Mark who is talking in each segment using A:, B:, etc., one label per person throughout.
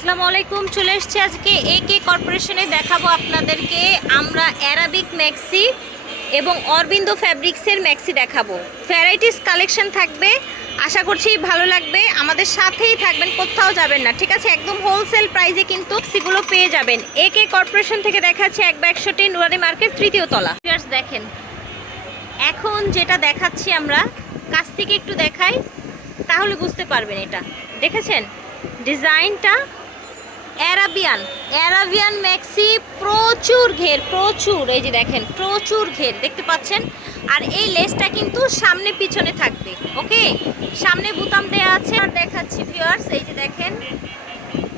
A: আসসালামু আলাইকুম, চলে এসেছি আজকে এ কে কর্পোরেশনে দেখাবো আপনাদেরকে আমরা অ্যারাবিক ম্যাক্সি এবং অরবিন্দ ফ্যাব্রিক্সের ম্যাক্সি দেখাবো। ভ্যারাইটিস কালেকশন থাকবে, আশা করছি ভালো লাগবে। আমাদের সাথেই থাকবেন, কোথাও যাবেন না, ঠিক আছে? একদম হোলসেল প্রাইসে কিন্তু সেগুলো পেয়ে যাবেন। এ কে কর্পোরেশন থেকে দেখাচ্ছে এক একশোটি নুরানি মার্কেট তৃতীয় তলা। দেখেন, এখন যেটা দেখাচ্ছি আমরা, কাছ থেকে একটু দেখাই, তাহলে বুঝতে পারবেন এটা। দেখেছেন? ডিজাইনটা অ্যারাবিয়ান অ্যারাবিয়ান ম্যাক্সি প্রচুর ঘের, প্রচুর, এই যে দেখেন, প্রচুর ঘের, দেখতে পাচ্ছেন? আর এই লেসটা কিন্তু সামনে পিছনে থাকবে, ওকে? সামনে বুতাম দেওয়া আছে, আর দেখাচ্ছি ভিউয়ার্স এই যে দেখেন,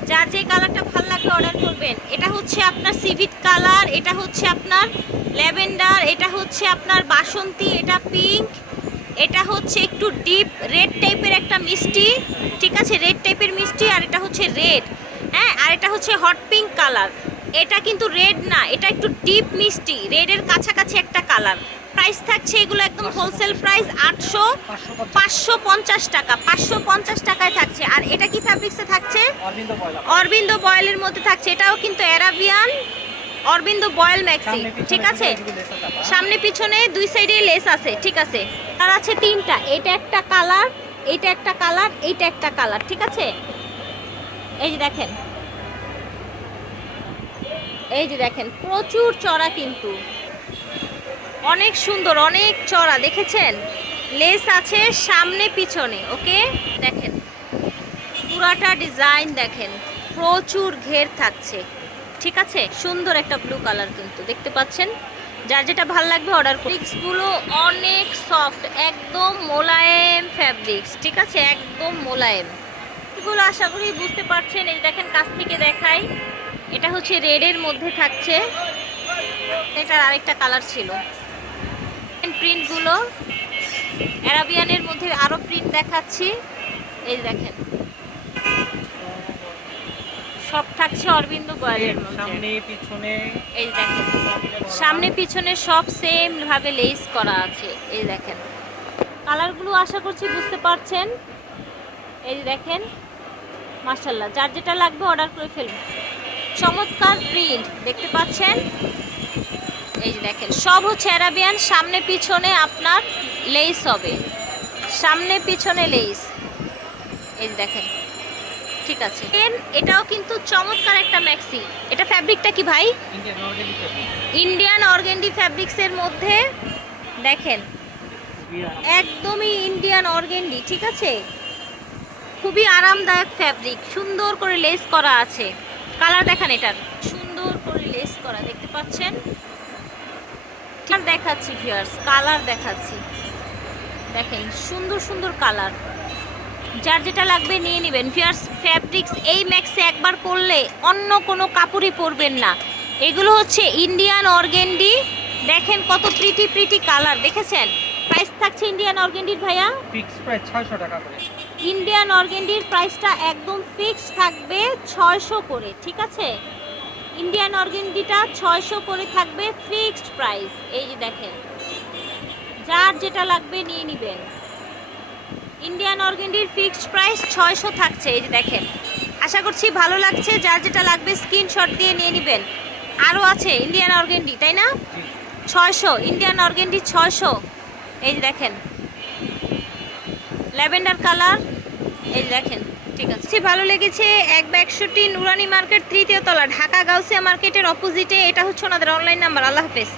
A: যার যে কালারটা ভালো লাগবে অর্ডার করবেন, এটা হচ্ছে আপনার সিভিট কালার এটা হচ্ছে আপনার ল্যাভেন্ডার এটা হচ্ছে আপনার বাসন্তী, এটা পিঙ্ক এটা হচ্ছে একটু ডিপ রেড টাইপের একটা মিষ্টি, ঠিক আছে? রেড টাইপের মিষ্টি, আর এটা হচ্ছে রেড হ্যাঁ আর এটা হচ্ছে হট পিঙ্ক কালার এটা কিন্তু রেড না এটা একটু ডিপ মিষ্টি রেডের কাছাকাছি একটা কালার প্রাইস থাকছে এগুলো একদম হোলসেল প্রাইস আটশো পাঁচশো পঞ্চাশ। টাকা পাঁচশো পঞ্চাশ টাকায় থাকছে। আর এটা কি ফ্যাব্রিক্সে থাকছে?
B: অরবিন্দ
A: বয়েলের। মধ্যে থাকছে। এটাও কিন্তু অ্যারাবিয়ান অরবিন্দ বয়েল ম্যাক্সি
B: সামনে পিছনে
A: ঠিক আছে? সামনে পিছনে দুই সাইডে লেস আছে ঠিক আছে? আর আছে তিনটা এটা একটা কালার এইটা একটা কালার এইটা একটা কালার ঠিক আছে? এই যে দেখেন। এই যে দেখেন, প্রচুর চড়া কিন্তু। অনেক সুন্দর, অনেক চড়া, দেখেছেন? লেস আছে সামনে পিছনে, ওকে? দেখেন, পুরাটা ডিজাইন দেখেন, প্রচুর ঘের থাকছে। ঠিক আছে? সুন্দর একটা ব্লু কালার কিন্তু, দেখতে পাচ্ছেন? যার যেটা ভালো লাগবে অর্ডারগুলো অনেক সফট, একদম মোলায়েম ফ্যাব্রিক্স, ঠিক আছে? একদম মোলায়েম। এগুলো আশা করি বুঝতে পারছেন। এই দেখেন কাছ থেকে দেখাই। এটা হচ্ছে রেডের মধ্যে থাকছে। এটার আরেকটা কালার ছিল। প্রিন্টগুলো অ্যারাবিয়ানের মধ্যে আরও প্রিন্ট দেখাচ্ছি। এই দেখেন। সব থাকছে অরবিন্দ গোয়ালের
B: সামনে পিছনে।
A: এই দেখেন। সামনে পিছনে সব সেম ভাবে লেস করা আছে। এই দেখেন। কালারগুলো আশা করছি বুঝতে পারছেন। এই দেখেন মার্শাল্লাহ যার যেটা লাগবে অর্ডার করে ফেলুন চমৎকার প্রিন্ট দেখতে পাচ্ছেন? এই যে দেখেন সব হচ্ছে অ্যারাবিয়ান সামনে পিছনে আপনার লেস হবে। সামনে পিছনে লেস এই যে দেখেন ঠিক আছে। এটাও কিন্তু চমৎকার একটা ম্যাক্সি এটা ফ্যাব্রিকটা কি ভাই?
B: ইন্ডিয়ান
A: অর্গেন্ডি ফ্যাব্রিক্সের মধ্যে দেখেন একদমই ইন্ডিয়ান অর্গেন্ডি ঠিক আছে? খুবই আরামদায়ক ফ্যাব্রিক সুন্দর করে লেস করা আছে। কালার দেখান এটার। সুন্দর করে লেস করা, দেখতে পাচ্ছেন? দেখাচ্ছি ভিউয়ার্স কালার দেখাচ্ছি। দেখেন, সুন্দর সুন্দর কালার যার যেটা লাগবে নিয়ে নেবেন। ফিয়ার্স ফ্যাব্রিক্স এই ম্যাক্সে একবার পরলে অন্য কোনো কাপড়ই পরবেন না। এগুলো হচ্ছে ইন্ডিয়ান অর্গেন্ডি দেখেন কত প্রিটি প্রিটি কালার দেখেছেন? প্রাইস থাকছে ইন্ডিয়ান অর্গেন্ডির ভাইয়া।
B: ফিক্স প্রাইস 600 টাকা করে।
A: ইন্ডিয়ান অর্গেন্ডির প্রাইসটা একদম ফিক্স থাকবে ছয়শো করে ঠিক আছে? ইন্ডিয়ান অর্গেন্ডিটা ছয়শো করে থাকবে ফিক্সড প্রাইস। এই যে দেখেন যার যেটা লাগবে নিয়ে নেবেন। ইন্ডিয়ান অর্গেন্ডির ফিক্সড প্রাইস ছয়শো থাকছে এই যে দেখেন। আশা করছি ভালো লাগছে যার যেটা লাগবে স্ক্রিনশট দিয়ে নিয়ে নেবেন। আরও আছে ইন্ডিয়ান অর্গেন্ডি তাই না? ছয়শো ইন্ডিয়ান অর্গেন্ডি ছয়শো। এই যে দেখেন। Lavender colour. এই দেখেন, ঠিক আছে। ভালো লেগেছে এক বা একষট্টি নুরানি মার্কেট, তৃতীয় তলা, ঢাকা গাউসিয়া মার্কেটের অপোজিটে এটা হচ্ছে ওনাদের অনলাইন নাম্বার আল্লাহ হাফেজ।